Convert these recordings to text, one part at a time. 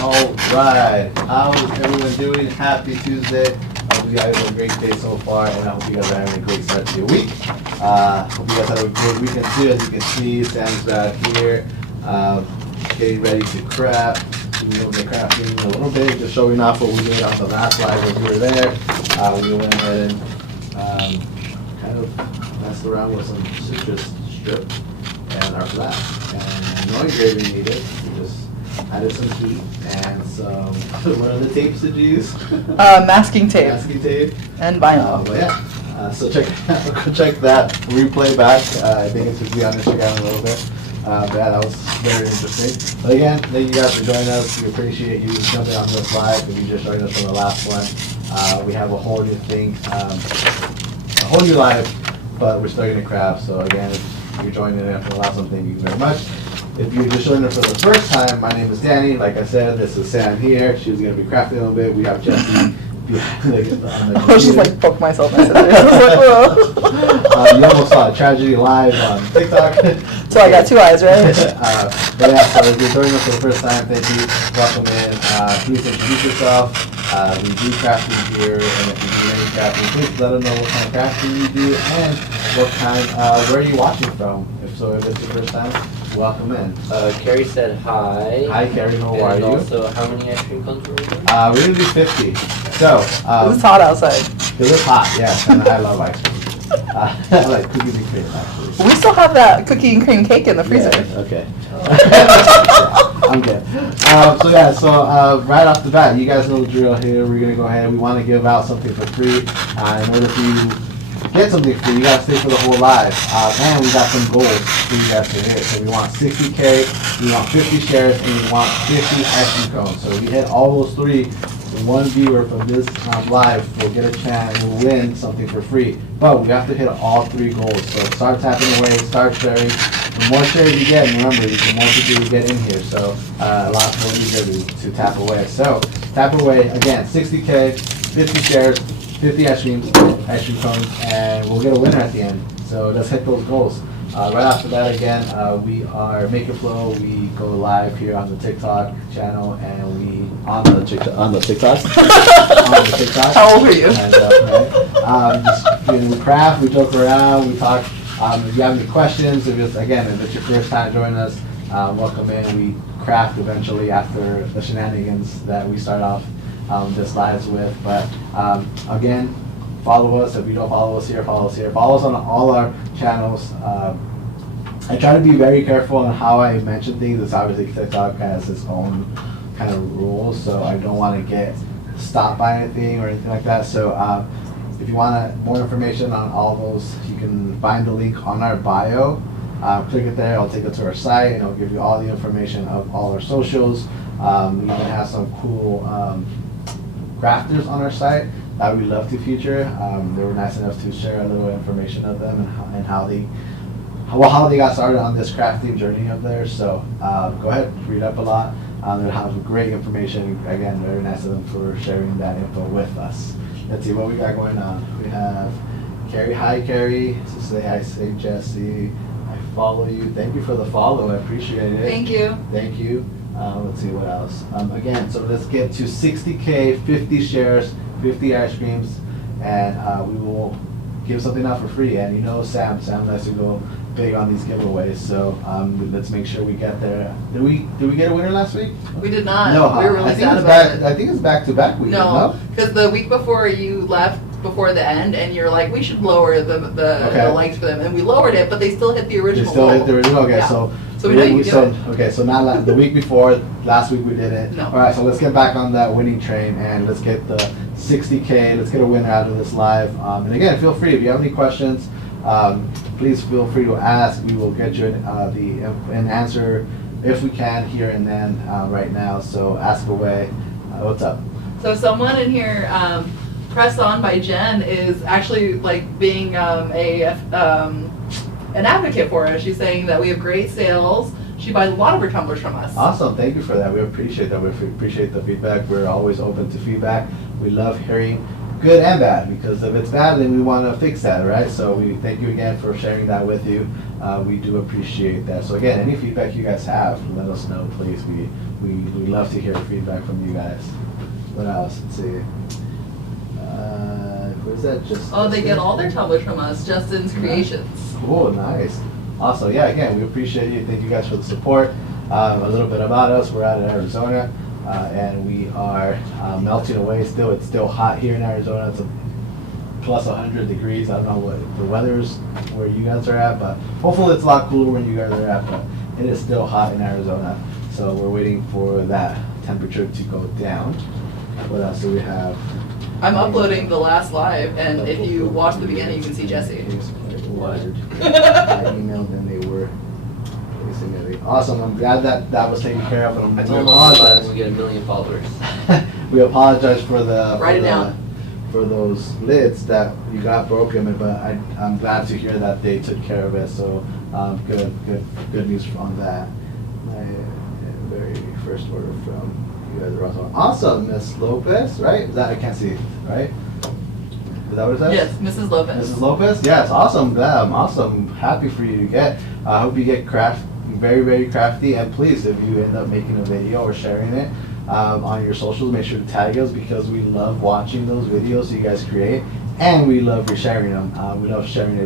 Alright, how's everyone doing? Happy Tuesday. Hope you guys have a great day so far, and I hope you guys are having a great start to your week. Hope you guys have a great weekend too. As you can see, Sam's back here, getting ready to craft. We will get crafting a little bit, just showing off what we did on the last live when we were there. We went ahead and kind of messed around with some citrus strip and our flat. And no engraving needed. We just added some heat and some, what other tapes did you use? Masking tape. Masking tape. And vinyl. But yeah, so check that replay back. I think it should be on Instagram a little bit. But yeah, that was very interesting. But again, thank you guys for joining us. We appreciate you jumping on this live. If you just joined us on the last one, we have a whole new thing, a whole new live, but we're starting to craft. So again, if you're joining in for the last one, thank you very much. If you just joined us for the first time, my name is Danny. Like I said, this is Sam here. She's going to be crafting a little bit. We have Jesse. I was just like, poke myself in the you almost saw a tragedy live on TikTok. So I got two eyes, right? But yeah, so if you're joining us for the first time, thank you. Welcome in. Please introduce yourself. We do crafting here, and if you do any crafting, please let us know what kind of crafting you do and what kind, where are you watching from. If it's your first time, welcome in. Carrie said hi. Hi, Carrie. How are and you? Also, how many ice cream cones were we doing? We're going to do 50. So, it's hot outside. It is hot, yes, and I love ice cream. I like cookies and cream, actually. We still have that cookie and cream cake in the freezer. Yeah, okay. I'm good. So right off the bat, you guys know the drill here. We're going to go ahead. We want to give out something for free. In order for you to get something free, you got to stay for the whole live. And we got some goals for you guys to hit. So we want 60K, we want 50 shares, and we want 50 ice cream cones. So if we hit all those three, one viewer from this live will get a chance, will win something for free. But we have to hit all three goals. So start tapping away, start sharing. The more shares you get, and remember, the more people you get in here. So a lot more easier to tap away. So tap away, again, 60K, 50 shares, 50 ice cream cones, and we'll get a winner at the end. So let's hit those goals. Right after that, again, we are MakerFlo. We go live here on the TikTok channel, and we on the TikTok. On the TikTok. How old are you? And, we craft, we joke around, we talk. If you have any questions, if it's your first time joining us, welcome in. We craft eventually after the shenanigans that we start off this lives with. But again, follow us. If you don't follow us here, follow us here. Follow us on all our channels. I try to be very careful on how I mention things. It's obviously TikTok has its own kind of rules, so I don't want to get stopped by anything or anything like that. So if you want more information on all those, you can find the link on our bio. Click it there. I'll take it to our site, and it'll give you all the information of all our socials. We even have some cool crafters on our site that we love to feature. They were nice enough to share a little information of them and how they got started on this crafting journey of theirs. So go ahead, read up a lot. They have great information. Again, very nice of them for sharing that info with us. Let's see what we got going on. We have Carrie. Hi, Carrie. So say hi, say Jesse. I follow you. Thank you for the follow. I appreciate it. Thank you. Thank you. Let's see what else. Again, so let's get to 60K, 50 shares, 50 ice creams, and we will give something out for free. And you know Sam likes to go big on these giveaways, so let's make sure we get there. Did we get a winner last week? We did not. No, we were really sad about it. I think it's back to back weekend. No, because the week before you left before the end, and you're like, we should lower the likes for them, and we lowered it, but they still hit the original. They still hit the original. Okay, yeah. so we know you do it. Okay, so not the week before. Last week we did it. No. All right, so let's get back on that winning train, and let's get the 60K. Let's get a winner out of this live. And again, feel free if you have any questions. Please feel free to ask. We will get you an answer if we can here and then right now. So ask away. What's up? So someone in here, Press On by Jen, is actually like being an advocate for us. She's saying that we have great sales. She buys a lot of her tumblers from us. Awesome. Thank you for that. We appreciate that. We appreciate the feedback. We're always open to feedback. We love hearing good and bad, because if it's bad, then we want to fix that, right? So we thank you again for sharing that with you. We do appreciate that. So again, any feedback you guys have, let us know, please. We love to hear feedback from you guys. What else? Let's see. What is that? Just They get all their tumblers from us, Justin's Creations. Cool, nice. Also, yeah, again, we appreciate you. Thank you guys for the support. A little bit about us. We're out in Arizona, and we are melting away still. It's still hot here in Arizona. It's plus 100 degrees. I don't know what the weather's where you guys are at, but hopefully it's a lot cooler where you guys are at, but it is still hot in Arizona. So we're waiting for that temperature to go down. What else do we have? I'm uploading the last live, and if you watch the beginning, you can see Jesse. What? I emailed them, they were releasing it. Awesome, I'm glad that was taken care of, and I we told apologize. we get 1 million followers. We apologize for the Write it down. for those lids that you got broken, but I'm glad to hear that they took care of it. So good news on that. My very first order from you guys are awesome, Miss Lopez, right? That I can't see, right? Is that what it says? Yes, Mrs. Lopez. Mrs. Lopez? Yes, awesome. Glad. I'm awesome. Happy for you to get. I hope you get very, very crafty. And please, if you end up making a video or sharing it on your socials, make sure to tag us, because we love watching those videos you guys create, and we love sharing them. We love sharing it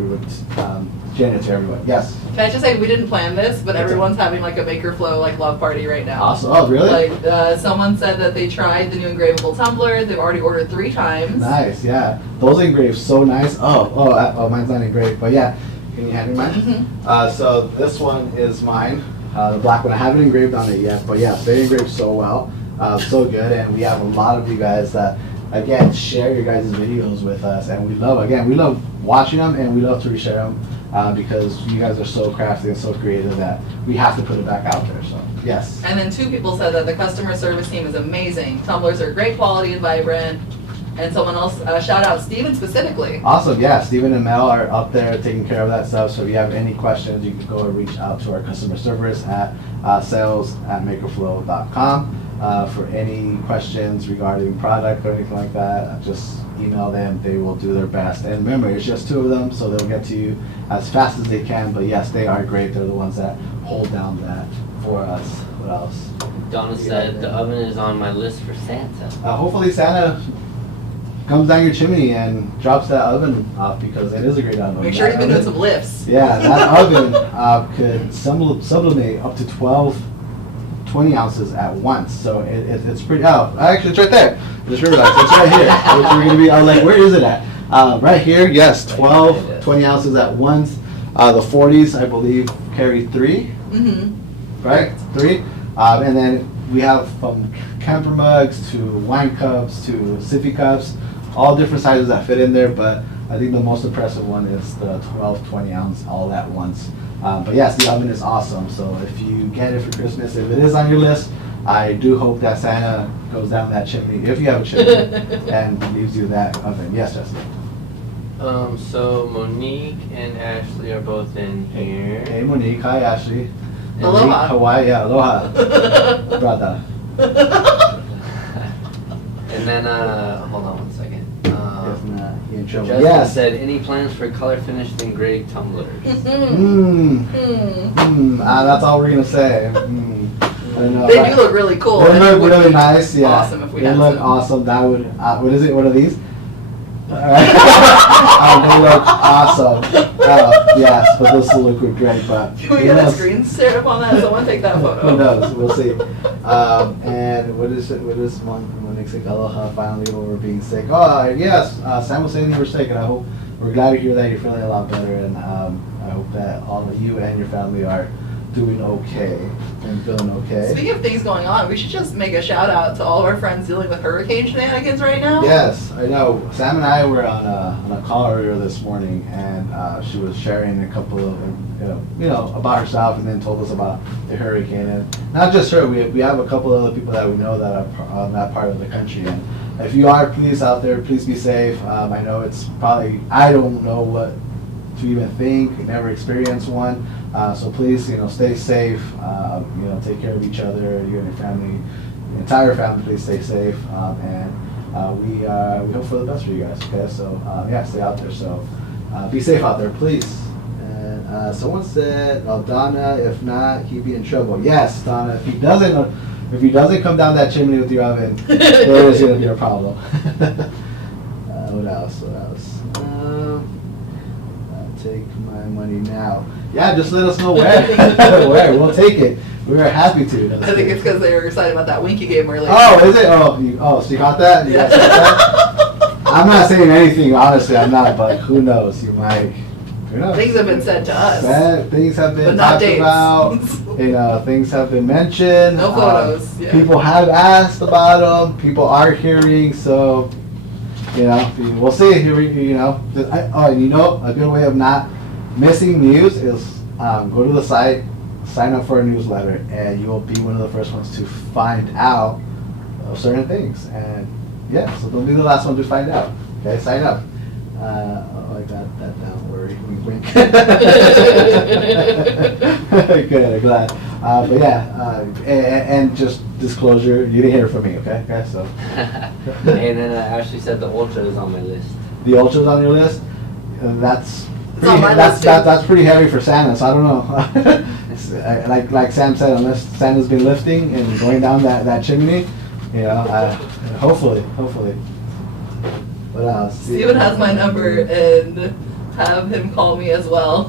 to everyone. Yes. Can I just say, we didn't plan this, but everyone's having like a MakerFlo like love party right now. Awesome. Oh, really? Like someone said that they tried the new engravable tumbler. They've already ordered 3 times. Nice. Yeah. Those engraved so nice. Oh, mine's not engraved, but yeah. Can you hand me mine? Mm-hmm. So this one is mine, the black one. I haven't engraved on it yet, but yeah, they engraved so well, so good. And we have a lot of you guys that, again, share your guys' videos with us, and we love watching them, and we love to reshare them. Because you guys are so crafty and so creative that we have to put it back out there. So yes. And then 2 people said that the customer service team is amazing. Tumblers are great quality and vibrant. And someone else, shout out Steven specifically. Awesome, yeah. Steven and Mel are up there taking care of that stuff. So if you have any questions, you can go and reach out to our customer service at sales@makerflo.com. For any questions regarding product or anything like that, just email them. They will do their best. And remember, it's just 2 of them, so they'll get to you as fast as they can. But yes, they are great. They're the ones that hold down that for us. What else? Donna said the oven is on my list for Santa. Hopefully Santa comes down your chimney and drops that oven off, because it is a great oven. Make sure he's been doing some lifts. Yeah, that oven could sublimate up to 20 ounces at once. So it's pretty, actually it's right there. Just realized, it's right here. Which we're gonna be, I was like, where is it at? Right here, yes, 20 ounces at once. The 40s, I believe, carry 3, right? 3. And then we have from camper mugs to wine cups to sippy cups, all different sizes that fit in there, but I think the most impressive one is the 20 ounce all at once. But yes, the oven is awesome. So if you get it for Christmas, if it is on your list, I do hope that Santa goes down that chimney, if you have a chimney, and leaves you that oven. Yes, Jesse. So Monique and Ashley are both in here. Hey Monique, hi Ashley. And Aloha. Hawaii, yeah, aloha. Brother. And then, hold on 1 second. If not, you're in trouble. Justin Yes. said, any plans for color finished engraved tumblers? That's all we're gonna say. I don't know, They right? do look really cool. They and it look would really be nice, yeah. Awesome if we They had look some. awesome. That would, what is it? What are these? They look awesome. Yes, but this will look great. But Can we who get a knows? screen share up on that? Someone take that photo. Who knows? We'll see. And what is it? What is one? Monique's like, aloha, finally over being sick. Oh, yes. Sam was saying you were sick, and I hope we're glad to hear that you're feeling a lot better. And I hope that all of you and your family are doing okay and feeling okay. Speaking of things going on, we should just make a shout out to all of our friends dealing with hurricane shenanigans right now. Yes, I know. Sam and I were on a call earlier this morning, and she was sharing a couple of, about herself, and then told us about the hurricane. And not just her, we have a couple of other people that we know that are on that part of the country. And if you are, please out there, please be safe. I know it's probably, I don't know what to even think, never experienced one. So please, stay safe. Take care of each other, you and your family, your entire family. Please stay safe. And we hope for the best for you guys. Okay, so yeah, stay out there. So be safe out there, please. And someone said, "Oh, Donna, if not, he'd be in trouble." Yes, Donna, if he doesn't come down that chimney with your oven, there is going to be a problem. What else? Take my money now. Yeah, just let us know where. Where we'll take it. We were happy to. I think it's because they were excited about that Winky game earlier. Oh, is it? Oh, so you caught that? You guys caught that? I'm not saying anything, honestly. I'm not, but who knows? You might. Who knows? Things have been said to us. Things have been but not talked dates. about. Things have been mentioned. No photos. Yeah. People have asked about them. People are hearing. So, we'll see. And a good way of not missing news is go to the site, sign up for a newsletter, and you will be one of the first ones to find out of certain things. And yeah, so don't be the last one to find out. Okay, sign up. I got that down. Worry, wink, wink. Good, I'm glad. But yeah, and just disclosure, you didn't hear it from me, okay? Okay, so. And then Ashley said the Ultra is on my list. The Ultra's on your list? That's That's pretty heavy for Santa, so I don't know. like Sam said, unless Santa's been lifting and going down that chimney, hopefully. What else? Steven has my number, and have him call me as well.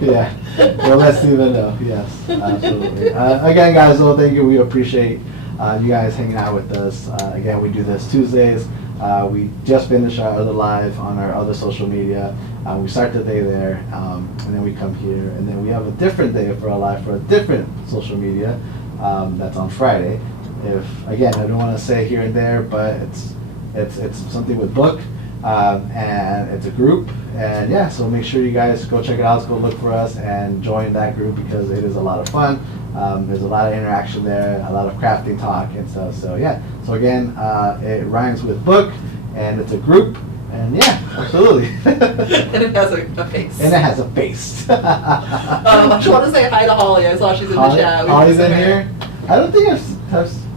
Yeah, well, let Steven know. Yes, absolutely. Again, guys, thank you. We appreciate you guys hanging out with us. Again, we do this Tuesdays. We just finished our other live on our other social media. We start the day there, and then we come here, and then we have a different day for a live for a different social media. That's on Friday. Again, I don't want to say here and there, but it's something with book, and it's a group, and yeah. So make sure you guys go check it out. Go look for us and join that group because it is a lot of fun. There's a lot of interaction there, a lot of crafting talk and stuff. So yeah. So again, it rhymes with book, and it's a group, and yeah, absolutely. And it has a face. And it has a face. I just want to say hi to Holly. I saw she's in the chat. Holly's in here. I don't think I've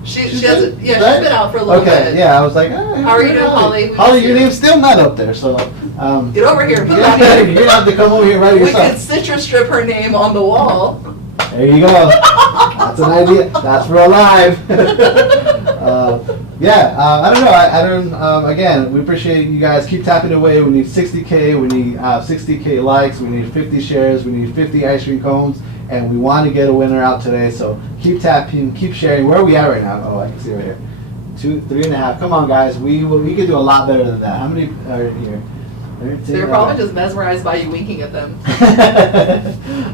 She hasn't. Yeah, she's been out for a little bit. Okay, yeah, I was like, how are you doing, Holly? Holly, your name's still not up there, so. Get over here. Put yeah, that you're gonna have to come over here right We yourself. could citrus strip her name on the wall. There you go. That's an idea. That's real live. I don't know. Again, we appreciate you guys. Keep tapping away. We need 60K. We need 60K likes. We need 50 shares. We need 50 ice cream cones. And we want to get a winner out today. So keep tapping. Keep sharing. Where are we at right now? Oh, I can see right here. 2, 3.5. Come on, guys. We could do a lot better than that. How many are here? They're probably just mesmerized by you winking at them.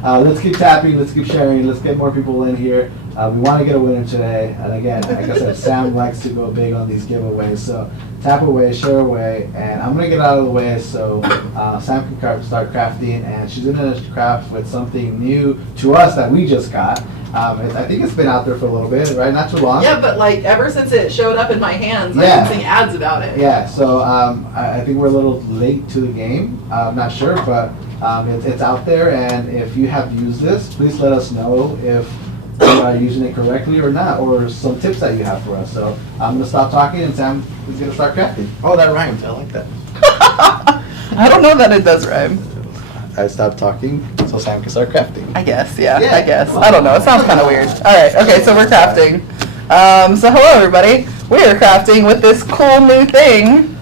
Let's keep tapping, let's keep sharing, let's get more people in here. We want to get a winner today. And again, like I said, Sam likes to go big on these giveaways. So tap away, share away, and I'm going to get out of the way so Sam can start crafting. And she's going to craft with something new to us that we just got. I think it's been out there for a little bit, right? Not too long. Yeah, but like ever since it showed up in my hands, I've been seeing ads about it. Yeah, so I think we're a little late to the game. I'm not sure, but it's out there. And if you have used this, please let us know if you are using it correctly or not, or some tips that you have for us. So I'm going to stop talking, and Sam is going to start crafting. Oh, that rhymes. I like that. I don't know that it does rhyme. I stopped talking so Sam can start crafting. I guess, yeah. I guess. I don't know. It sounds kind of weird. All right. Okay, so we're crafting. So hello, everybody. We are crafting with this cool new thing.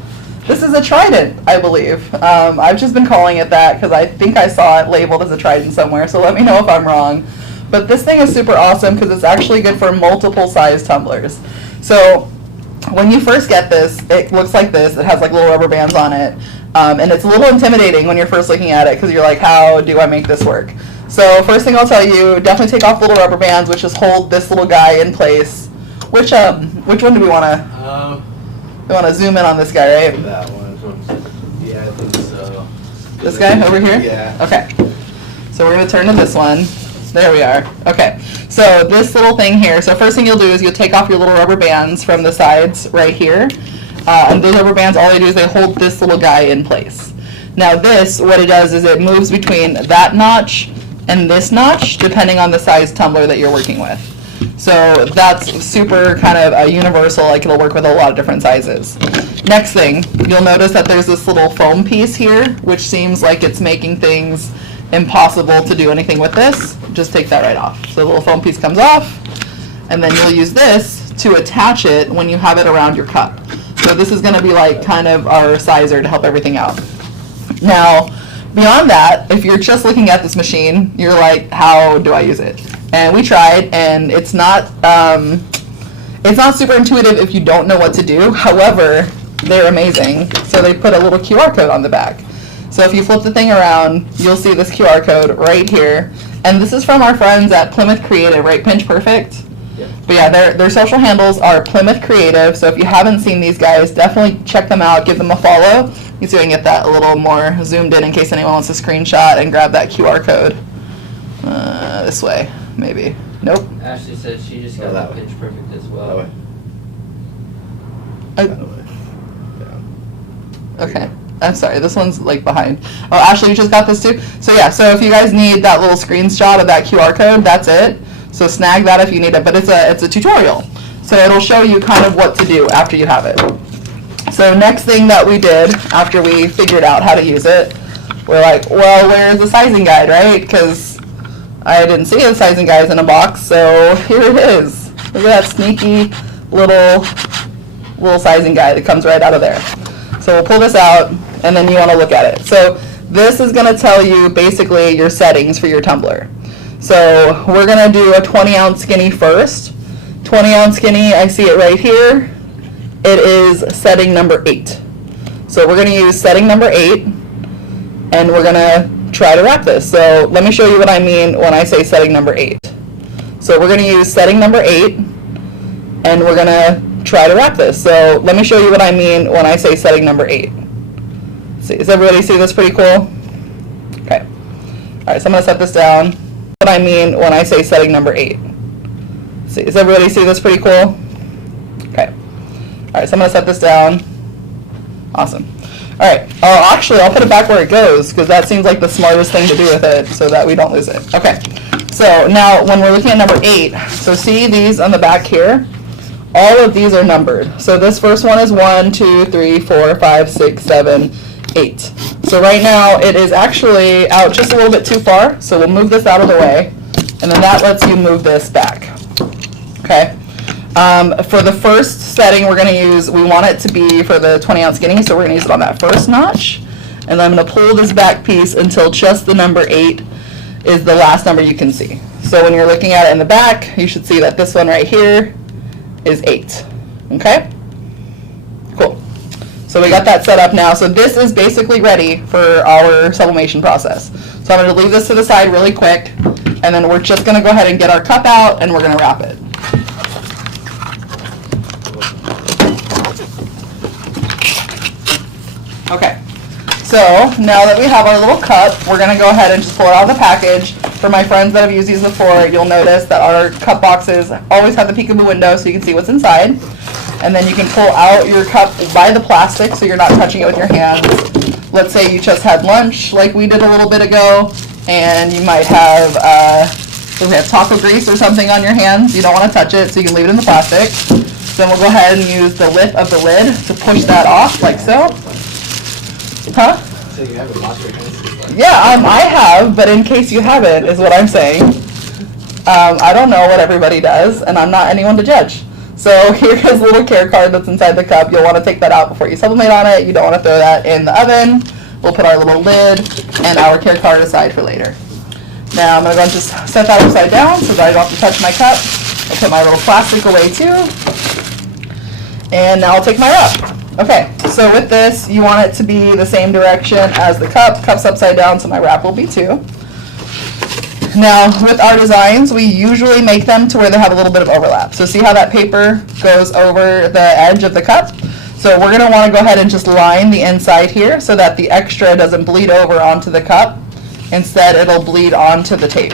This is a Trident, I believe. I've just been calling it that because I think I saw it labeled as a Trident somewhere, so let me know if I'm wrong. But this thing is super awesome because it's actually good for multiple size tumblers. So when you first get this, it looks like this. It has like little rubber bands on it. And it's a little intimidating when you're first looking at it because you're like, how do I make this work? So first thing I'll tell you, definitely take off the little rubber bands, which just hold this little guy in place. Which one do we want to? We want to zoom in on this guy, right? That one. Yeah, I think so. This guy over here? Yeah. Okay. So we're going to turn to this one. There we are. Okay. So this little thing here. So first thing you'll do is you'll take off your little rubber bands from the sides right here. And those rubber bands, all they do is they hold this little guy in place. Now this, what it does is it moves between that notch and this notch, depending on the size tumbler that you're working with. So that's super kind of a universal, like it'll work with a lot of different sizes. Next thing, you'll notice that there's this little foam piece here, which seems like it's making things impossible to do anything with this. Just take that right off. So the little foam piece comes off, and then you'll use this to attach it when you have it around your cup. So this is gonna be like kind of our sizer to help everything out. Now, beyond that, if you're just looking at this machine, you're like, how do I use it? And we tried, and it's not super intuitive if you don't know what to do. However, they're amazing. So they put a little QR code on the back. So if you flip the thing around, you'll see this QR code right here. And this is from our friends at Plymouth Creative, right? Pinch Perfect? Yep. But yeah, their social handles are Plymouth Creative. So if you haven't seen these guys, definitely check them out. Give them a follow. You see, I can get that a little more zoomed in case anyone wants to screenshot and grab that QR code. This way, maybe. Nope. Ashley said she just got that that way. Pinch Perfect as well. That way. I- That way. Yeah. Okay. I'm sorry, this one's like behind. Oh, Ashley, you just got this too? So yeah, so if you guys need that little screenshot of that QR code, that's it. So snag that if you need it, but it's a tutorial. So it'll show you kind of what to do after you have it. So next thing that we did after we figured out how to use it, we're like, well, where's the sizing guide, right? Because I didn't see the sizing guides in a box, so here it is. Look at that sneaky little sizing guide that comes right out of there. So we'll pull this out, and then you want to look at it. So this is going to tell you basically your settings for your tumbler. So we're going to do a 20-ounce skinny first. 20-ounce skinny, I see it right here. It is setting number 8. So we're going to use setting number 8, and we're going to try to wrap this. So let me show you what I mean when I say setting number 8. So we're going to use setting number 8, and we're going to try to wrap this. So let me show you what I mean when I say setting number 8. See, does everybody see this pretty cool? Okay. All right, so I'm going to set this down. What I mean when I say setting number 8. See, does everybody see this pretty cool? Okay. All right, so I'm going to set this down. Awesome. All right. Oh, actually, I'll put it back where it goes because that seems like the smartest thing to do with it so that we don't lose it. Okay. So now when we're looking at number 8, so see these on the back here? All of these are numbered. So this first one is 1, 2, 3, 4, 5, 6, 7, 8. So right now it is actually out just a little bit too far. So we'll move this out of the way. And then that lets you move this back. Okay. For the first setting we're going to use, we want it to be for the 20-ounce skinny. So we're going to use it on that first notch. And I'm going to pull this back piece until just the number 8 is the last number you can see. So when you're looking at it in the back, you should see that this one right here is 8. Okay? Cool. So we got that set up now. So this is basically ready for our sublimation process. So I'm going to leave this to the side really quick, and then we're just going to go ahead and get our cup out, and we're going to wrap it. Okay. So now that we have our little cup, we're going to go ahead and just pull it out of the package. For my friends that have used these before, you'll notice that our cup boxes always have the peekaboo window so you can see what's inside. And then you can pull out your cup by the plastic so you're not touching it with your hands. Let's say you just had lunch like we did a little bit ago, and you might have, taco grease or something on your hands. You don't want to touch it, so you can leave it in the plastic. Then we'll go ahead and use the lip of the lid to push that off like so. Huh? So you haven't washed your hands? Yeah, I have, but in case you haven't, is what I'm saying. I don't know what everybody does, and I'm not anyone to judge. So here's a little care card that's inside the cup. You'll want to take that out before you sublimate on it. You don't want to throw that in the oven. We'll put our little lid and our care card aside for later. Now I'm going to go and just set that upside down so that I don't have to touch my cup. I'll put my little plastic away too. And now I'll take my wrap. Okay, so with this, you want it to be the same direction as the cup. Cup's upside down, so my wrap will be too. Now, with our designs, we usually make them to where they have a little bit of overlap. So see how that paper goes over the edge of the cup? So we're going to want to go ahead and just line the inside here so that the extra doesn't bleed over onto the cup. Instead, it'll bleed onto the tape.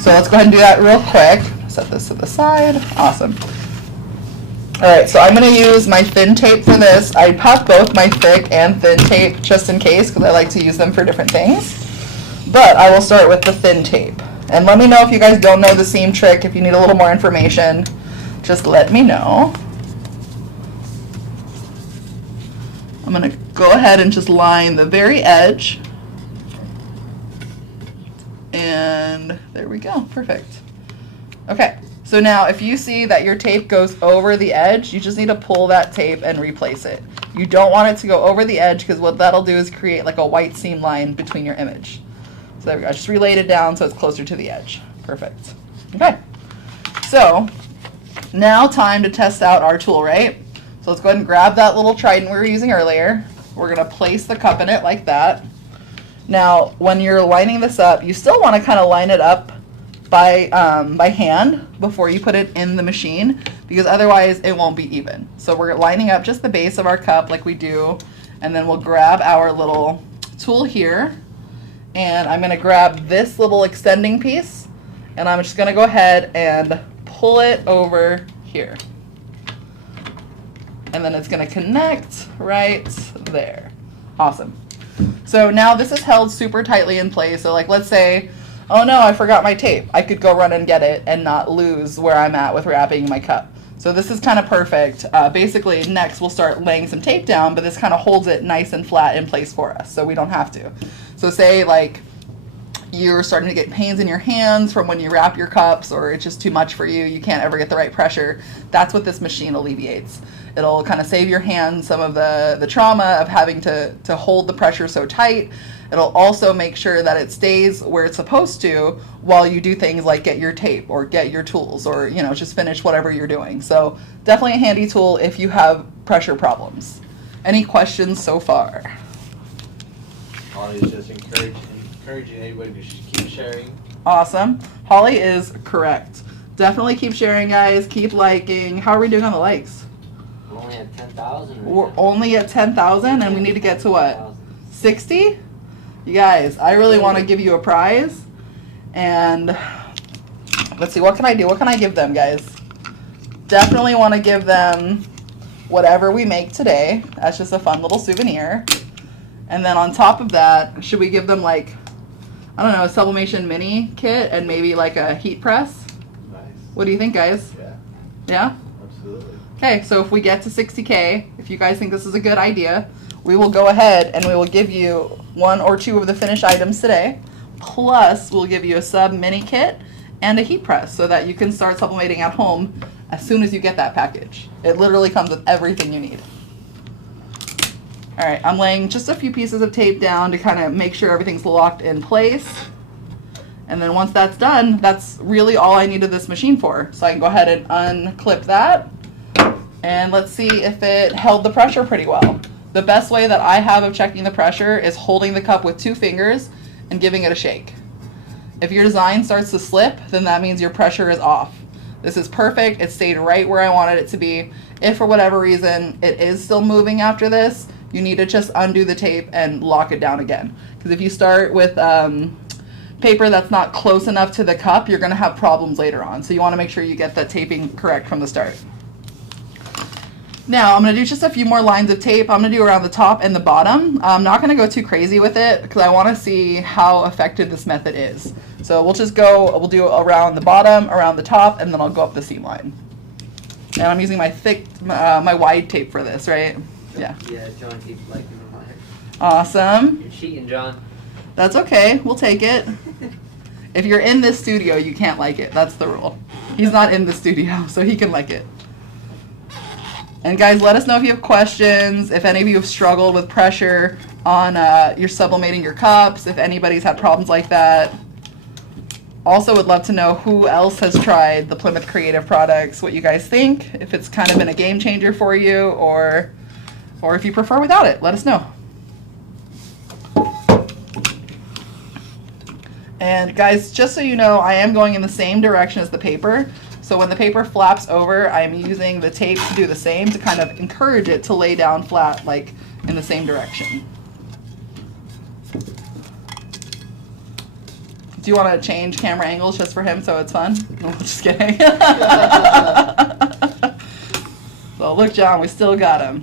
So let's go ahead and do that real quick. Set this to the side. Awesome. Alright, so I'm going to use my thin tape for this. I have both my thick and thin tape just in case because I like to use them for different things. But I will start with the thin tape. And let me know if you guys don't know the seam trick. If you need a little more information, just let me know. I'm going to go ahead and just line the very edge. And there we go. Perfect. Okay. So now if you see that your tape goes over the edge, you just need to pull that tape and replace it. You don't want it to go over the edge because what that'll do is create like a white seam line between your image. So there we go. I just relayed it down so it's closer to the edge. Perfect. Okay. So now time to test out our tool, right? So let's go ahead and grab that little trident we were using earlier. We're going to place the cup in it like that. Now when you're lining this up, you still want to kind of line it up by hand before you put it in the machine, because otherwise it won't be even. So we're lining up just the base of our cup like we do, and then we'll grab our little tool here, and I'm going to grab this little extending piece, and I'm just going to go ahead and pull it over here. And then it's going to connect right there. Awesome. So now this is held super tightly in place. So like let's say, oh no, I forgot my tape. I could go run and get it and not lose where I'm at with wrapping my cup. So this is kind of perfect. Basically, next we'll start laying some tape down, but this kind of holds it nice and flat in place for us, so we don't have to. So say like you're starting to get pains in your hands from when you wrap your cups, or it's just too much for you, you can't ever get the right pressure. That's what this machine alleviates. It'll kind of save your hands some of the trauma of having to hold the pressure so tight. It'll also make sure that it stays where it's supposed to while you do things like get your tape or get your tools, or just finish whatever you're doing. So definitely a handy tool if you have pressure problems. Any questions so far? Holly's just encouraging everybody to keep sharing. Awesome. Holly is correct. Definitely keep sharing, guys. Keep liking. How are we doing on the likes? We're only at 10,000. We're only at 10,000, and we need to get to what? 60? You guys, I really want to give you a prize. And let's see, what can I do? What can I give them, guys? Definitely want to give them whatever we make today. That's just a fun little souvenir. And then on top of that, should we give them like, I don't know, a sublimation mini kit and maybe like a heat press? Nice. What do you think, guys? Yeah. Yeah? Absolutely. Okay, so if we get to 60K, if you guys think this is a good idea, we will go ahead and we will give you 1 or 2 of the finished items today. Plus, we'll give you a sub mini kit and a heat press so that you can start sublimating at home as soon as you get that package. It literally comes with everything you need. All right, I'm laying just a few pieces of tape down to kind of make sure everything's locked in place. And then once that's done, that's really all I needed this machine for. So I can go ahead and unclip that. And let's see if it held the pressure pretty well. The best way that I have of checking the pressure is holding the cup with 2 fingers and giving it a shake. If your design starts to slip, then that means your pressure is off. This is perfect. It stayed right where I wanted it to be. If for whatever reason it is still moving after this, you need to just undo the tape and lock it down again. Because if you start with paper that's not close enough to the cup, you're going to have problems later on. So you want to make sure you get that taping correct from the start. Now I'm going to do just a few more lines of tape. I'm going to do around the top and the bottom. I'm not going to go too crazy with it because I want to see how effective this method is. So we'll do around the bottom, around the top, and then I'll go up the seam line. And I'm using my thick, my wide tape for this, right? Yeah. Yeah, John keeps liking mine. Awesome. You're cheating, John. That's okay. We'll take it. If you're in this studio, you can't like it. That's the rule. He's not in the studio, so he can like it. And guys, let us know if you have questions, if any of you have struggled with pressure on your sublimating your cups, if anybody's had problems like that. Also would love to know who else has tried the Plymouth Creative products, what you guys think, if it's kind of been a game changer for you, or if you prefer without it, let us know. And guys, just so you know, I am going in the same direction as the paper. So when the paper flaps over, I'm using the tape to do the same to kind of encourage it to lay down flat, like in the same direction. Do you want to change camera angles just for him so it's fun? No, just kidding. So look, John, we still got him.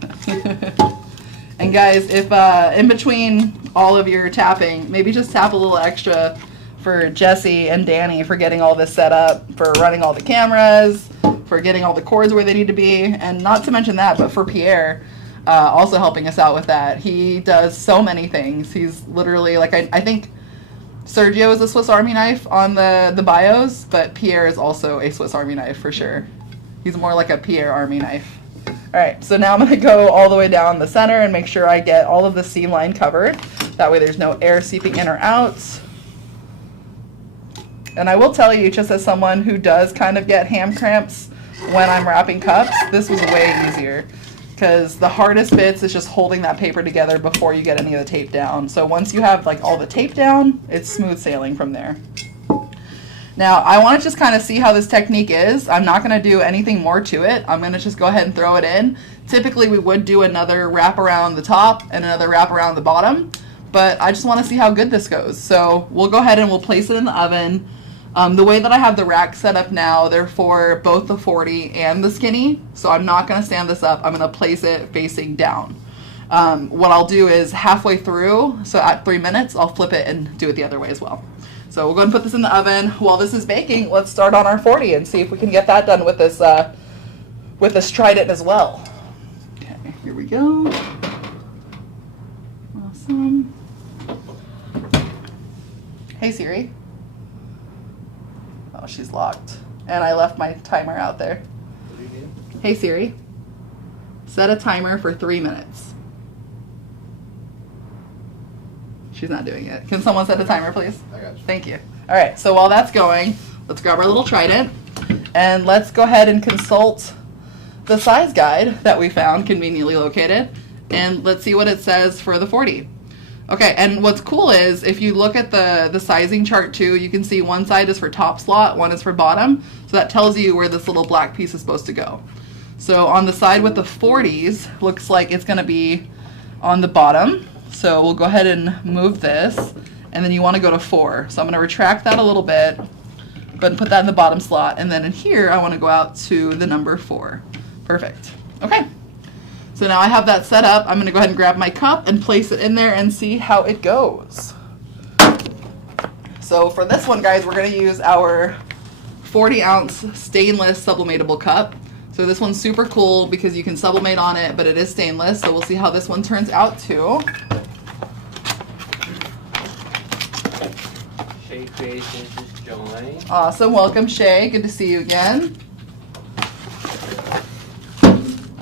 And guys, if in between all of your tapping, maybe just tap a little extra for Jesse and Danny for getting all this set up, for running all the cameras, for getting all the cords where they need to be, and not to mention that, but for Pierre, also helping us out with that. He does so many things. He's literally, like, I think Sergio is a Swiss Army knife on the bios, but Pierre is also a Swiss Army knife for sure. He's more like a Pierre Army knife. All right, so now I'm gonna go all the way down the center and make sure I get all of the seam line covered. That way there's no air seeping in or out. And I will tell you, just as someone who does kind of get ham cramps when I'm wrapping cups, this was way easier, because the hardest bits is just holding that paper together before you get any of the tape down. So once you have like all the tape down, it's smooth sailing from there. Now I want to just kind of see how this technique is. I'm not going to do anything more to it. I'm going to just go ahead and throw it in. Typically we would do another wrap around the top and another wrap around the bottom, but I just want to see how good this goes. So we'll go ahead and we'll place it in the oven. The way that I have the rack set up now, they're for both the 40 and the skinny, so I'm not going to stand this up. I'm going to place it facing down. What I'll do is halfway through, so at 3 minutes, I'll flip it and do it the other way as well. So we'll go and put this in the oven. While this is baking, let's start on our 40 and see if we can get that done with this Trident as well. Okay, here we go. Awesome. Hey Siri. Oh, she's locked. And I left my timer out there. What do you need? Hey Siri, set a timer for 3 minutes. She's not doing it. Can someone set a timer, please? I got you. Thank you. All right, so while that's going, let's grab our little Trident and let's go ahead and consult the size guide that we found conveniently located, and let's see what it says for the 40. Okay, and what's cool is if you look at the sizing chart too, you can see one side is for top slot, one is for bottom. So that tells you where this little black piece is supposed to go. So on the side with the 40s, looks like it's gonna be on the bottom. So we'll go ahead and move this, and then you wanna go to 4. So I'm gonna retract that a little bit, but put that in the bottom slot. And then in here, I wanna go out to the number 4. Perfect, okay. So now I have that set up. I'm going to go ahead and grab my cup and place it in there and see how it goes. So for this one, guys, we're going to use our 40-ounce stainless sublimatable cup. So this one's super cool because you can sublimate on it, but it is stainless. So we'll see how this one turns out too. Shay Creations just joined. Awesome. Welcome, Shay. Good to see you again.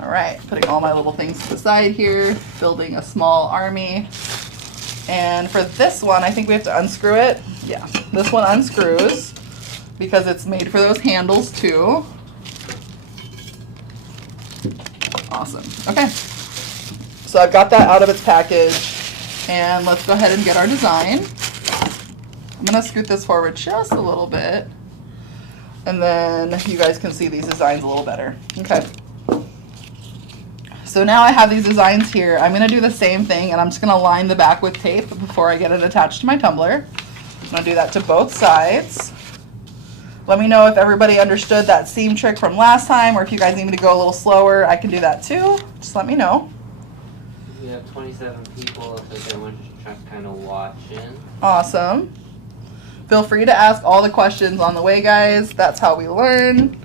All right, putting all my little things to the side here, building a small army. And for this one, I think we have to unscrew it. Yeah, this one unscrews because it's made for those handles too. Awesome, okay. So I've got that out of its package, and let's go ahead and get our design. I'm gonna scoot this forward just a little bit, and then you guys can see these designs a little better. Okay. So now I have these designs here. I'm going to do the same thing, and I'm just going to line the back with tape before I get it attached to my tumbler. I'm going to do that to both sides. Let me know if everybody understood that seam trick from last time, or if you guys need me to go a little slower, I can do that too. Just let me know. We have 27 people. Looks like everyone's just kind of watching. Awesome. Feel free to ask all the questions on the way, guys. That's how we learn.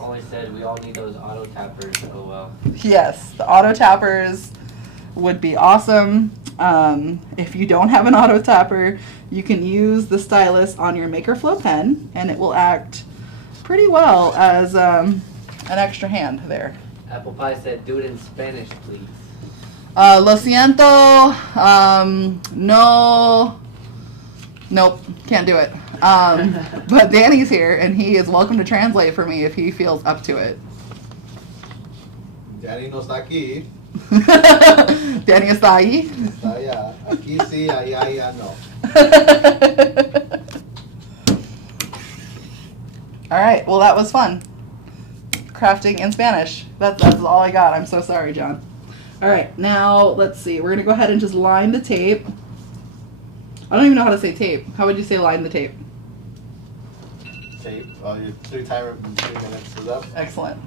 Always said we all need those auto tappers to go well. Yes, the auto tappers would be awesome. If you don't have an auto tapper, you can use the stylus on your MakerFlo pen, and it will act pretty well as an extra hand there. Apple Pie said, do it in Spanish, please. Lo siento, no, nope, can't do it. But Danny's here, and he is welcome to translate for me if he feels up to it. Danny no está aquí. Danny está ahí. Está allá. Aquí sí, allá ya no. All right, well that was fun. Crafting in Spanish. That's all I got. I'm so sorry, John. All right, now let's see. We're gonna go ahead and just line the tape. I don't even know how to say tape. How would you say line the tape? Tape. Oh, your 3 timer in 3 minutes is up. Excellent.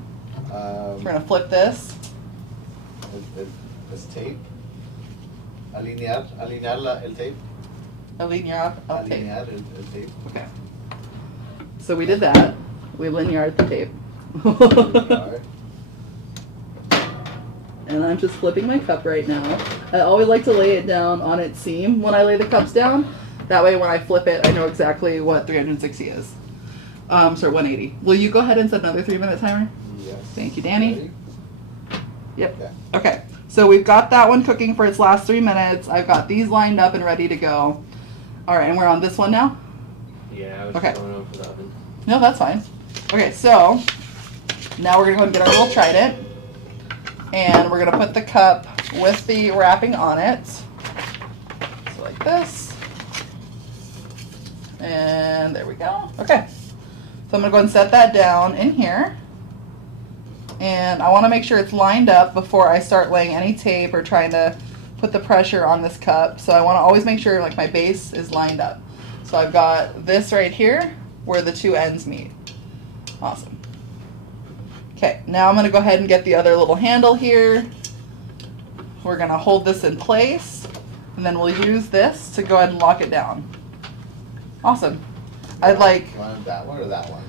We're gonna flip this. Es tape. Alinear el tape. A linear A tape. linear tape. Okay. So we did that. We lineared the tape. Linear. And I'm just flipping my cup right now. I always like to lay it down on its seam when I lay the cups down. That way when I flip it, I know exactly what 360 is. Sorry, 180. Will you go ahead and set another 3-minute timer? Yes. Thank you, Danny. Ready? Yep. Yeah. Okay. So we've got that one cooking for its last 3 minutes. I've got these lined up and ready to go. All right, and we're on this one now? Yeah, I was Okay. just going over the oven. No, that's fine. Okay, so now we're going to go and get our little Trident. And we're going to put the cup with the wrapping on it. So like this. And there we go. Okay. So I'm going to go and set that down in here. And I want to make sure it's lined up before I start laying any tape or trying to put the pressure on this cup. So I want to always make sure like my base is lined up. So I've got this right here where the two ends meet. Awesome. Okay, now I'm going to go ahead and get the other little handle here. We're going to hold this in place, and then we'll use this to go ahead and lock it down. Awesome. I'd like... You want that one or that one?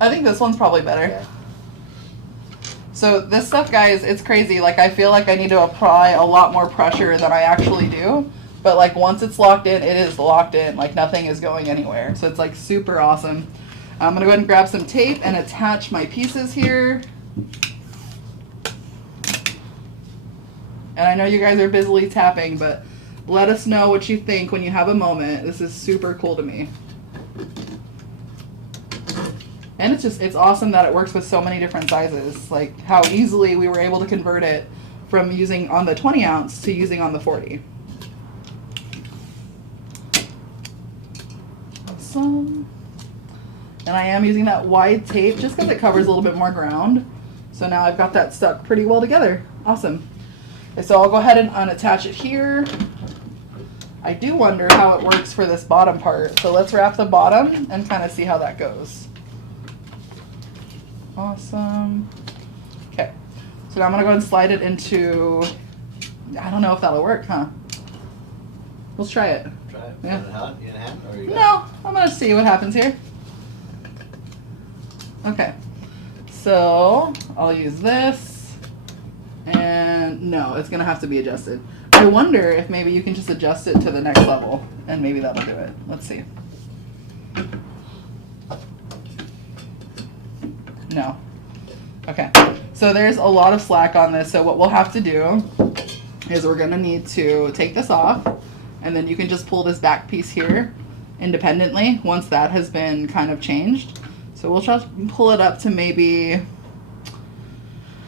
I think this one's probably better. Okay. So this stuff, guys, it's crazy. Like, I feel like I need to apply a lot more pressure than I actually do. But, like, once it's locked in, it is locked in. Like, nothing is going anywhere. So it's, like, super awesome. I'm going to go ahead and grab some tape and attach my pieces here. And I know you guys are busily tapping, but let us know what you think when you have a moment. This is super cool to me. And it's awesome that it works with so many different sizes. Like how easily we were able to convert it from using on the 20 ounce to using on the 40. Awesome. And I am using that wide tape just because it covers a little bit more ground. So now I've got that stuck pretty well together. Awesome. Okay, so I'll go ahead and unattach it here. I do wonder how it works for this bottom part. So let's wrap the bottom and kind of see how that goes. Awesome. Okay. So now I'm going to go ahead and slide it into, I don't know if that'll work, huh? Let's try it. Try it. Yeah. In a hand or you got No, I'm going to see what happens here. Okay. So I'll use this. And no, it's going to have to be adjusted. I wonder if maybe you can just adjust it to the next level and maybe that'll do it. Let's see. No. Okay. So there's a lot of slack on this. So what we'll have to do is we're going to need to take this off and then you can just pull this back piece here independently once that has been kind of changed. So we'll try to pull it up to maybe,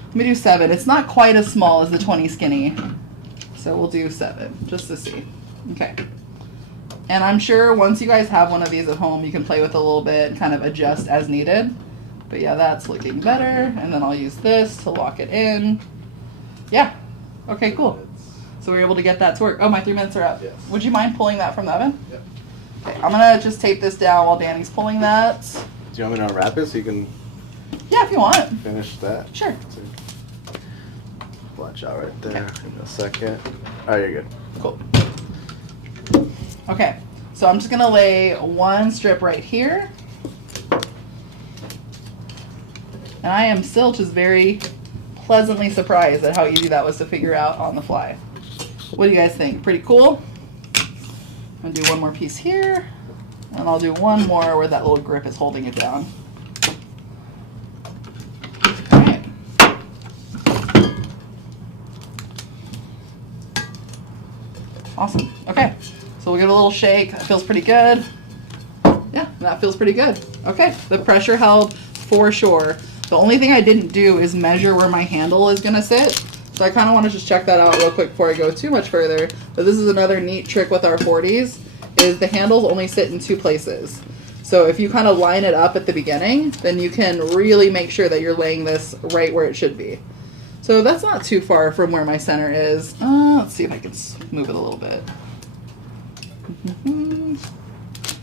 let me do 7. It's not quite as small as the 20 skinny. So we'll do 7 just to see. Okay. And I'm sure once you guys have one of these at home, you can play with a little bit and kind of adjust as needed. But yeah, that's looking better. And then I'll use this to lock it in. Yeah. Okay, cool. So we were able to get that to work. Oh, my 3 minutes are up. Yes. Would you mind pulling that from the oven? Yep. Okay, I'm going to just tape this down while Danny's pulling that. Do you want me to unwrap it so you can Yeah, if you want. finish that? Sure. Watch out right there in a second. Oh, you're good. Cool. Okay, so I'm just going to lay one strip right here. And I am still just very pleasantly surprised at how easy that was to figure out on the fly. What do you guys think? Pretty cool? I'm going to do one more piece here. And I'll do one more where that little grip is holding it down. All right. Awesome. Okay, so we'll give it a little shake. That feels pretty good. Yeah, that feels pretty good. Okay, the pressure held for sure. The only thing I didn't do is measure where my handle is going to sit. So I kind of want to just check that out real quick before I go too much further. But this is another neat trick with our 40s, is the handles only sit in 2 places. So if you kind of line it up at the beginning, then you can really make sure that you're laying this right where it should be. So that's not too far from where my center is. Let's see if I can move it a little bit.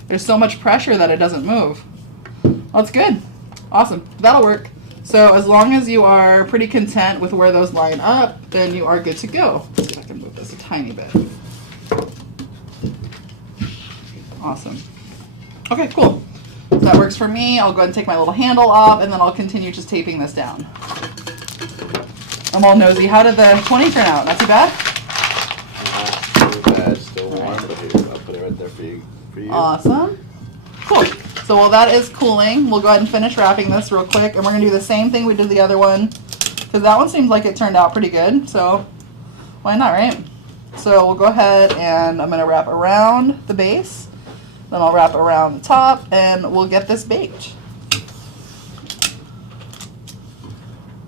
There's so much pressure that it doesn't move. That's good. Awesome. That'll work. So as long as you are pretty content with where those line up, then you are good to go. Let's see if I can move this a tiny bit. Awesome. Okay, cool. So that works for me. I'll go ahead and take my little handle off, and then I'll continue just taping this down. I'm all nosy. How did the 20 turn out? Not too bad? Not too bad. Still warm, but here, I'll put it right there for you. Awesome. Cool. So while that is cooling, we'll go ahead and finish wrapping this real quick, and we're going to do the same thing we did the other one, because that one seemed like it turned out pretty good, so why not, right? So we'll go ahead and I'm going to wrap around the base, then I'll wrap around the top, and we'll get this baked.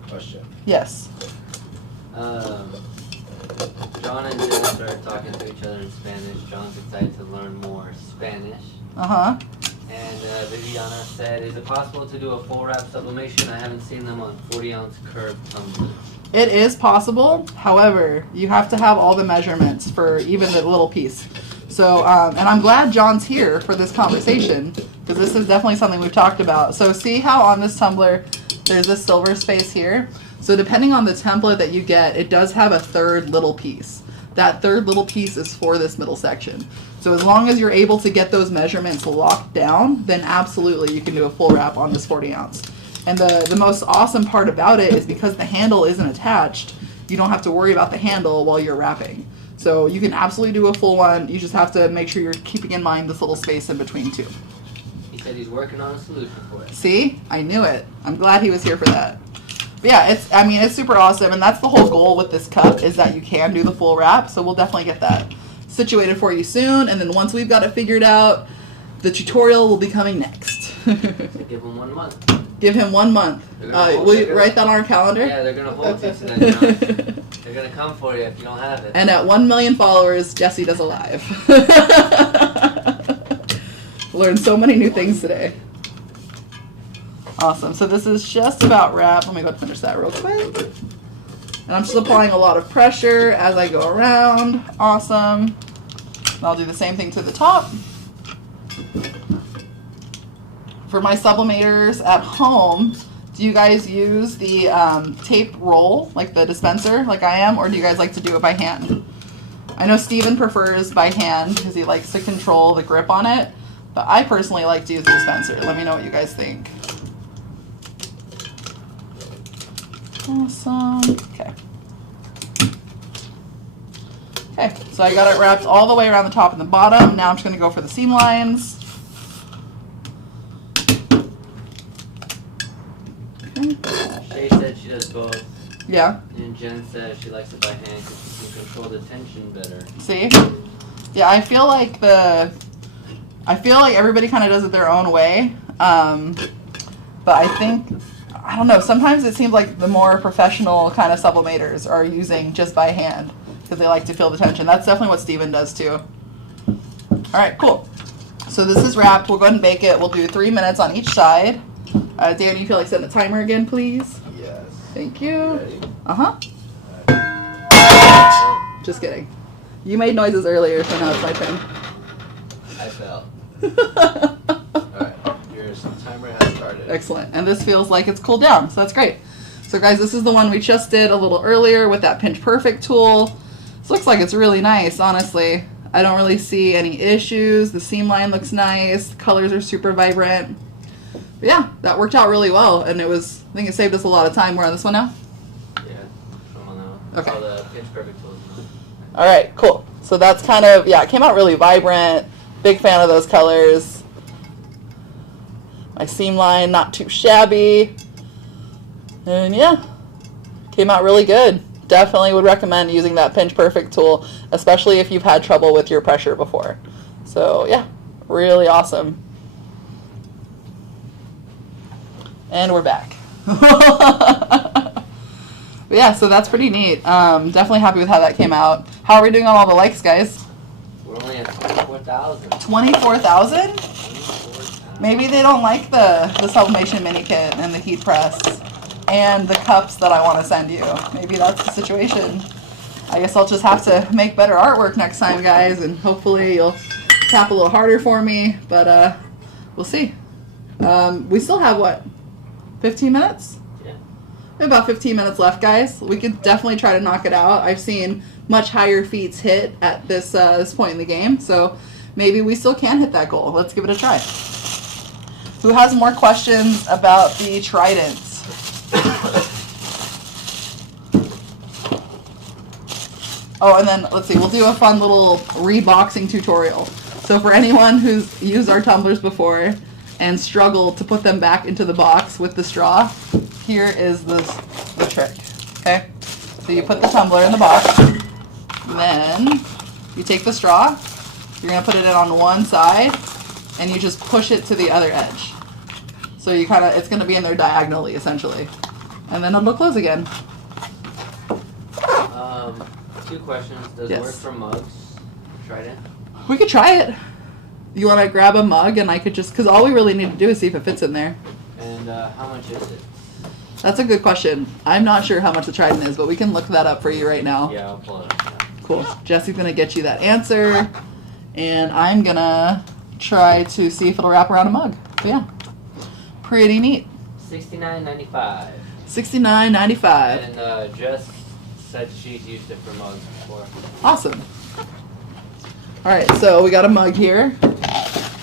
Question. Yes. John and Jen started talking to each other in Spanish. John's excited to learn more Spanish. Uh-huh. And Viviana said, is it possible to do a full wrap sublimation? I haven't seen them on 40-ounce curved tumblers. It is possible. However, you have to have all the measurements for even the little piece. So, and I'm glad John's here for this conversation, because this is definitely something we've talked about. So see how on this tumbler, there's this silver space here? So depending on the template that you get, it does have a third little piece. That third little piece is for this middle section. So as long as you're able to get those measurements locked down, then absolutely you can do a full wrap on this 40 ounce. And the most awesome part about it is because the handle isn't attached, you don't have to worry about the handle while you're wrapping. So you can absolutely do a full one. You just have to make sure you're keeping in mind this little space in between too. He said he's working on a solution for it. See? I knew it. I'm glad he was here for that. But yeah, it's super awesome, and that's the whole goal with this cup, is that you can do the full wrap. So we'll definitely get that situated for you soon, and then once we've got it figured out, the tutorial will be coming next. So give him 1 month. Give him 1 month. Will you write that on our calendar? Yeah, they're going to hold you to that, John. They're going to come for you if you don't have it. And at 1 million followers, Jesse does a live. Learned so many new things today. Awesome. So this is just about wrapped. Let me go ahead and finish that real quick. And I'm just applying a lot of pressure as I go around. Awesome. And I'll do the same thing to the top. For my sublimators at home, do you guys use the tape roll, like the dispenser, like I am, or do you guys like to do it by hand? I know Steven prefers by hand because he likes to control the grip on it, but I personally like to use the dispenser. Let me know what you guys think. Awesome. Okay. Okay, so I got it wrapped all the way around the top and the bottom. Now I'm just going to go for the seam lines. Shay said she does both. Yeah. And Jen says she likes it by hand because she can control the tension better. See? Yeah, I feel like everybody kind of does it their own way. But I think, I don't know, sometimes it seems like the more professional kind of sublimators are using just by hand because they like to feel the tension. That's definitely what Steven does too. All right, cool. So this is wrapped. We'll go ahead and bake it. We'll do 3 minutes on each side. Dan, you feel like setting the timer again, please? Yes. Thank you. Ready? Uh-huh. Just kidding. You made noises earlier, so now it's my turn. I fell. Alright, your timer has started. Excellent. And this feels like it's cooled down, so that's great. So guys, this is the one we just did a little earlier with that Pinch Perfect tool. This looks like it's really nice, honestly. I don't really see any issues. The seam line looks nice. The colors are super vibrant. But yeah, that worked out really well, and I think it saved us a lot of time. We're on this one now? Yeah, I'm on that one. Okay. Oh, the Pinch Perfect tool. All right, cool. So that's kind of, yeah, it came out really vibrant. Big fan of those colors. My seam line, not too shabby. And yeah, came out really good. Definitely would recommend using that Pinch Perfect tool, especially if you've had trouble with your pressure before. So yeah, really awesome. And we're back. Yeah, so that's pretty neat. Definitely happy with how that came out. How are we doing on all the likes, guys? We're only at 24,000. 24,000? Maybe they don't like the sublimation mini kit and the heat press and the cups that I want to send you. Maybe that's the situation. I guess I'll just have to make better artwork next time, guys, and hopefully you'll tap a little harder for me, but we'll see. We still have, what, 15 minutes? Yeah. We have about 15 minutes left, guys. We could definitely try to knock it out. I've seen much higher feats hit at this point in the game, so maybe we still can hit that goal. Let's give it a try. Who has more questions about the Trident? Oh, and then let's see, we'll do a fun little reboxing tutorial. So for anyone who's used our tumblers before and struggled to put them back into the box with the straw, here is the trick, okay? So you put the tumbler in the box, then you take the straw, you're gonna put it in on one side, and you just push it to the other edge. So you it's gonna be in there diagonally, essentially. And then it'll close again. 2 questions. Does it work for mugs? Trident? We could try it. You want to grab a mug and I could just, because all we really need to do is see if it fits in there. And how much is it? That's a good question. I'm not sure how much the Trident is, but we can look that up for you right now. Yeah, I'll pull it up. Yeah. Cool. Jesse's going to get you that answer. And I'm going to try to see if it'll wrap around a mug. So yeah. Pretty neat. $69.95. $69.95. And Jess said she's used it for mugs before. Awesome. All right, so we got a mug here.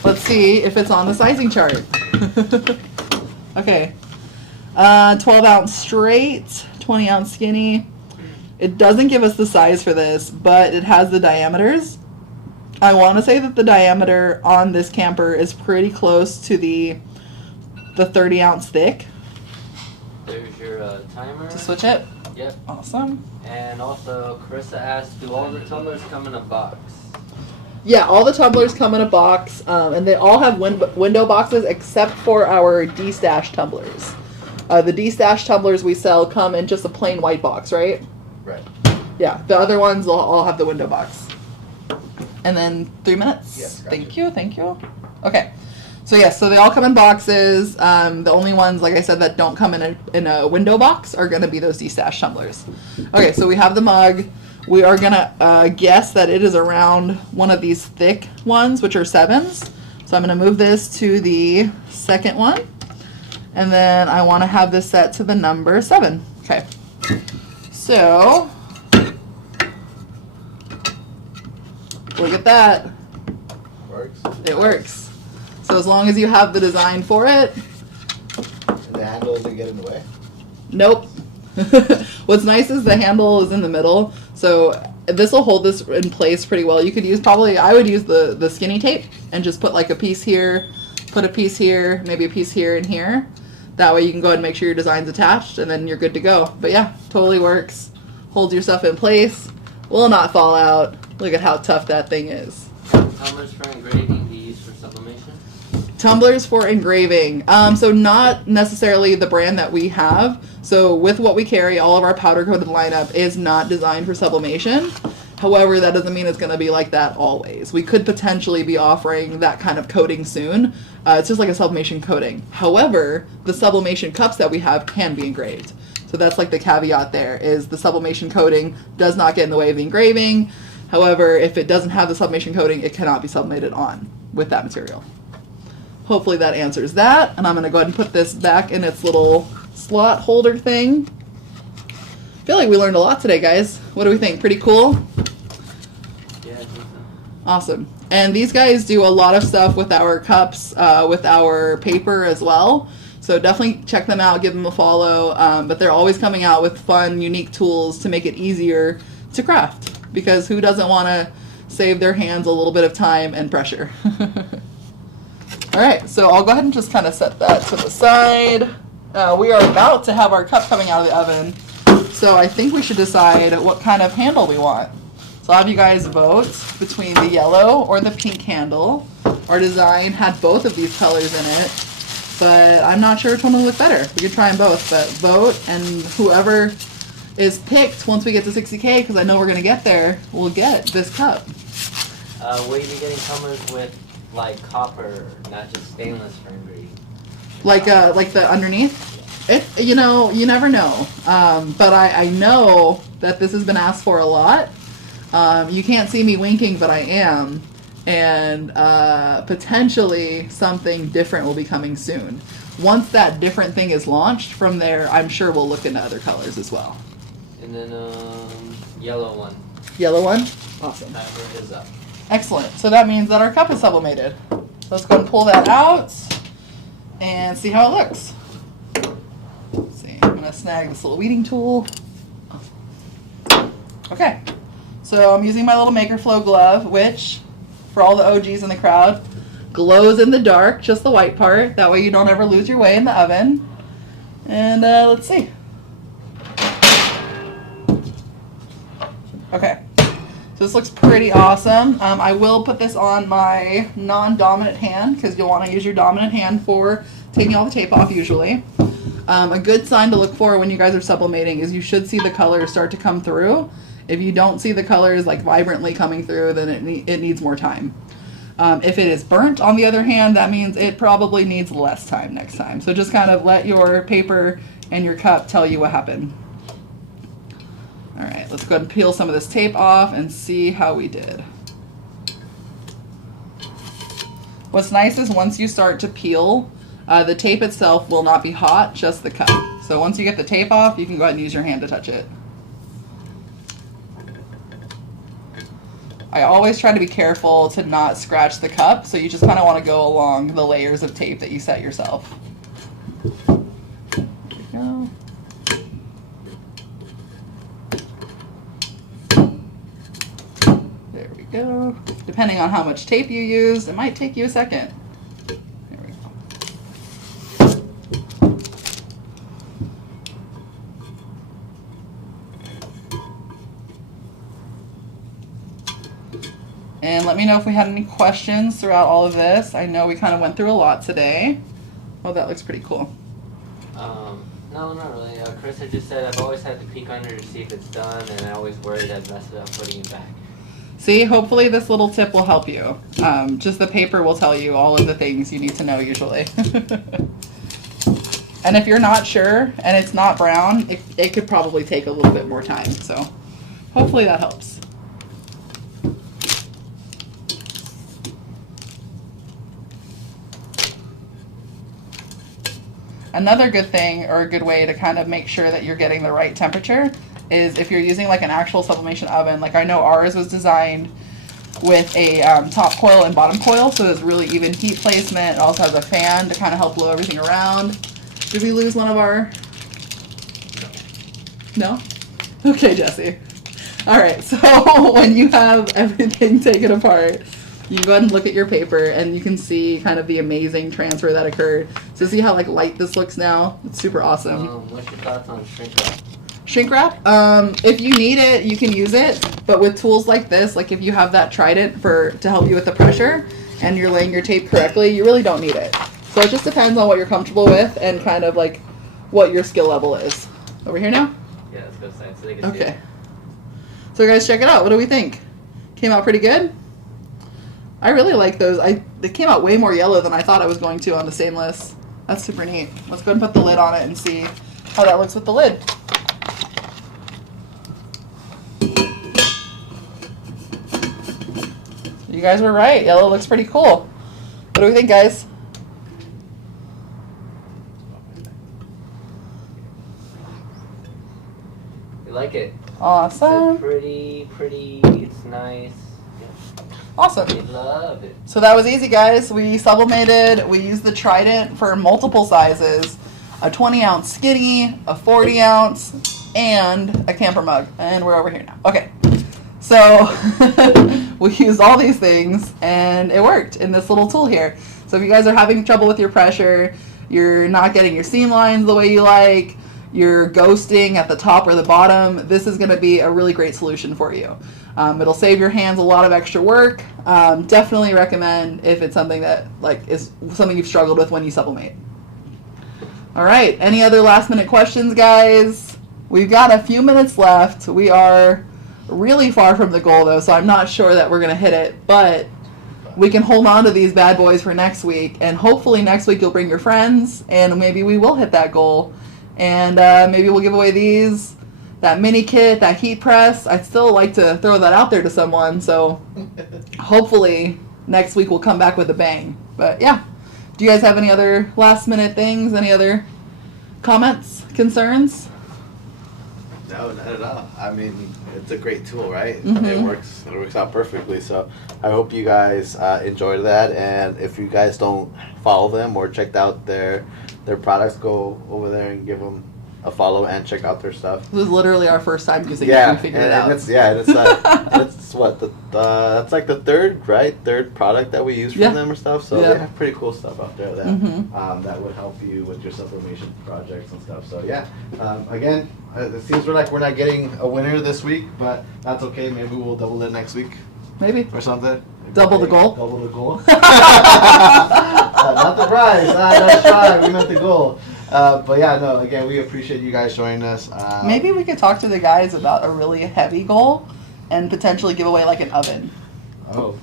Let's see if it's on the sizing chart. Okay. 12-ounce straight, 20-ounce skinny. It doesn't give us the size for this, but it has the diameters. I want to say that the diameter on this camper is pretty close to the 30-ounce thick. There's your timer. To switch it? Yep. Awesome. And also, Carissa asked, do all the tumblers come in a box? Yeah, all the tumblers come in a box, and they all have window boxes except for our D-stash tumblers. The D-stash tumblers we sell come in just a plain white box, right? Right. Yeah, the other ones will all have the window box. And then 3 minutes? Yes, gotcha. Thank you. Okay. So yes, so they all come in boxes. The only ones, like I said, that don't come in a window box are going to be those D-stash tumblers. Okay, so we have the mug. We are going to guess that it is around one of these thick ones, which are 7s. So I'm going to move this to the second one. And then I want to have this set to the number 7. Okay. So, look at that. Works. It works. So as long as you have the design for it. And the handle doesn't get in the way? Nope. What's nice is the handle is in the middle, so this will hold this in place pretty well. You could use I would use the skinny tape and just put like a piece here, put a piece here, maybe a piece here and here. That way you can go ahead and make sure your design's attached and then you're good to go. But yeah, totally works. Holds your stuff in place, will not fall out. Look at how tough that thing is. How much for engraving do you use for sublimation? Tumblers for engraving. So not necessarily the brand that we have. So with what we carry, all of our powder coated lineup is not designed for sublimation. However, that doesn't mean it's going to be like that always. We could potentially be offering that kind of coating soon. It's just like a sublimation coating. However, the sublimation cups that we have can be engraved. So that's like the caveat there, is the sublimation coating does not get in the way of the engraving. However, if it doesn't have the sublimation coating, it cannot be sublimated on with that material. Hopefully that answers that. And I'm going to go ahead and put this back in its little slot holder thing. I feel like we learned a lot today, guys. What do we think? Pretty cool? Yeah, I think so. Awesome. And these guys do a lot of stuff with our cups, with our paper as well. So definitely check them out, give them a follow. But they're always coming out with fun, unique tools to make it easier to craft. Because who doesn't want to save their hands a little bit of time and pressure? All right, so I'll go ahead and just kind of set that to the side. We are about to have our cup coming out of the oven. So I think we should decide what kind of handle we want. So I'll have you guys vote between the yellow or the pink handle. Our design had both of these colors in it, but I'm not sure which one will look better. We could try them both, but vote, and whoever is picked once we get to 60K, because I know we're going to get there, will get this cup. Will you be getting tumblers with like copper, not just stainless for engraving? Like the underneath? You know, you never know. But I know that this has been asked for a lot. You can't see me winking, but I am. And potentially something different will be coming soon. Once that different thing is launched, from there, I'm sure we'll look into other colors as well. And then yellow one. Yellow one? Awesome. Timer is up. Excellent. So that means that our cup is sublimated. Let's go and pull that out and see how it looks. Let's see, I'm gonna snag this little weeding tool. Okay, so I'm using my little MakerFlo glove, which, for all the OGs in the crowd, glows in the dark, just the white part. That way you don't ever lose your way in the oven. And let's see. Okay, so this looks pretty awesome. I will put this on my non-dominant hand because you'll want to use your dominant hand for taking all the tape off usually. A good sign to look for when you guys are sublimating is you should see the colors start to come through. If you don't see the colors like vibrantly coming through, then it needs more time. If it is burnt, on the other hand, that means it probably needs less time next time. So just kind of let your paper and your cup tell you what happened. All right, let's go ahead and peel some of this tape off and see how we did. What's nice is once you start to peel, the tape itself will not be hot, just the cup. So once you get the tape off, you can go ahead and use your hand to touch it. I always try to be careful to not scratch the cup, so you just kind of want to go along the layers of tape that you set yourself. There we go. There we go. Depending on how much tape you use, it might take you a second. There we go. And let me know if we had any questions throughout all of this. I know we kind of went through a lot today. Oh, that looks pretty cool. No, not really. Chris had just said I've always had to peek under to see if it's done, and I always worried I'd mess it up putting it back. See, hopefully this little tip will help you. Just the paper will tell you all of the things you need to know usually. And if you're not sure and it's not brown, it could probably take a little bit more time. So hopefully that helps. Another good thing or a good way to kind of make sure that you're getting the right temperature is if you're using like an actual sublimation oven. Like I know ours was designed with a top coil and bottom coil, so there's really even heat placement. It also has a fan to kind of help blow everything around. Did we lose one of our... No? Okay, Jesse. All right, so when you have everything taken apart, you can go ahead and look at your paper and you can see kind of the amazing transfer that occurred. So see how like light this looks now? It's super awesome. What's your thoughts on shrink wrap? Shrink wrap? If you need it, you can use it. But with tools like this, like if you have that Trident to help you with the pressure and you're laying your tape correctly, you really don't need it. So it just depends on what you're comfortable with and kind of like what your skill level is. Over here now? Yeah, let's go side so they can see Okay. it. So guys, check it out. What do we think? Came out pretty good? I really like those. They came out way more yellow than I thought I was going to on the stainless. That's super neat. Let's go ahead and put the lid on it and see how that looks with the lid. You guys were right. Yellow looks pretty cool. What do we think, guys? You like it? Awesome. It's pretty, it's nice. Awesome. I love it. So that was easy, guys. We sublimated. We used the Trident for multiple sizes. A 20-ounce skinny, a 40-ounce, and a camper mug. And we're over here now. Okay. So we used all these things, and it worked in this little tool here. So if you guys are having trouble with your pressure, you're not getting your seam lines the way you like, you're ghosting at the top or the bottom, this is going to be a really great solution for you. It'll save your hands a lot of extra work. Definitely recommend if it's something that is something you've struggled with when you sublimate. All right, any other last minute questions, guys? We've got a few minutes left. We are really far from the goal though, so I'm not sure that we're gonna hit it, but we can hold on to these bad boys for next week, and hopefully next week you'll bring your friends and maybe we will hit that goal, and maybe we'll give away these. That mini kit, that heat press, I'd still like to throw that out there to someone, so hopefully next week we'll come back with a bang. But yeah, do you guys have any other last minute things, any other comments, concerns? No, not at all. I mean, it's a great tool, right? Mhm. It works out perfectly. So I hope you guys enjoyed that. And if you guys don't follow them or checked out their products, go over there and give them a follow and check out their stuff. This was literally our first time using Yeah, it. We figured it out. it's it's what that's like the third product that we use from Yeah. them or stuff. So Yeah. they have pretty cool stuff out there that Mhm. that would help you with your sublimation projects and stuff. So yeah, again, it seems we're not getting a winner this week, but that's okay. Maybe we'll double it next week Maybe. or something. Double the goal? Double the goal. Not the prize. That's right. We meant the goal. But yeah, no. Again, we appreciate you guys joining us. Maybe we could talk to the guys about a really heavy goal and potentially give away like an oven. Oh.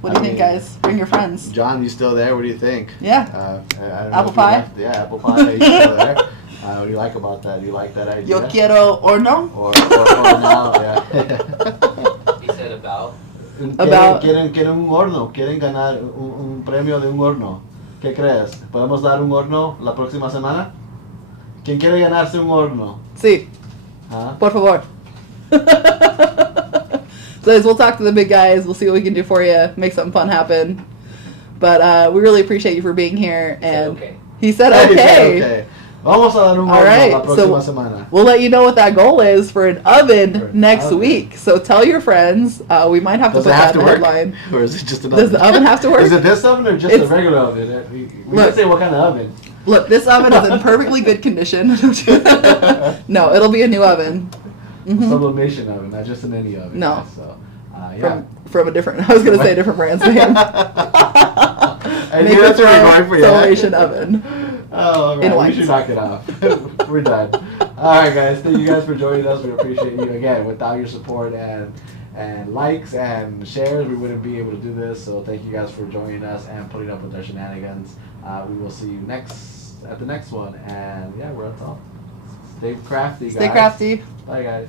What do you think, I mean, guys? Bring your friends. John, you still there? What do you think? Yeah. I don't know Apple if you pie? left. Yeah, apple pie. Are you still there? What do you like about that? Do you like that idea? Yo quiero horno. Or now, yeah. He said about. Quieren un horno. Quieren ganar un premio de un horno. ¿Qué crees? ¿Podemos dar un horno la próxima semana? ¿Quién quiere ganarse un horno? Sí. ¿Ah? Por favor. So guys, we'll talk to the big guys. We'll see what we can do for you. Make something fun happen. But we really appreciate you for being here. And okay. he said Hey, he said okay. okay. Vamos a dar un All horno right, la próxima semana. We'll let you know what that goal is for an oven For an next oven. week. So tell your friends. We might have Does to it put have that to in the work? headline. Or is it just an Does the oven have to work? Is it this oven or just It's- a regular oven? We Look. can say what kind of oven. Look, this oven is in perfectly good condition. No, it'll be a new oven. Mhm. Sublimation oven, not just an any oven. No. guys, So, yeah. From a different, I was going to say a different brand's name. I knew that's where you're going for, yeah. Sublimation oven. Oh, all In right. We white. should knock it off. We're done. All right, guys. Thank you guys for joining us. We appreciate you. Again, without your support and likes and shares, we wouldn't be able to do this. So thank you guys for joining us and putting up with our shenanigans. We will see you at the next one. And yeah, we're on top. Stay crafty, guys. Stay crafty. Bye, guys.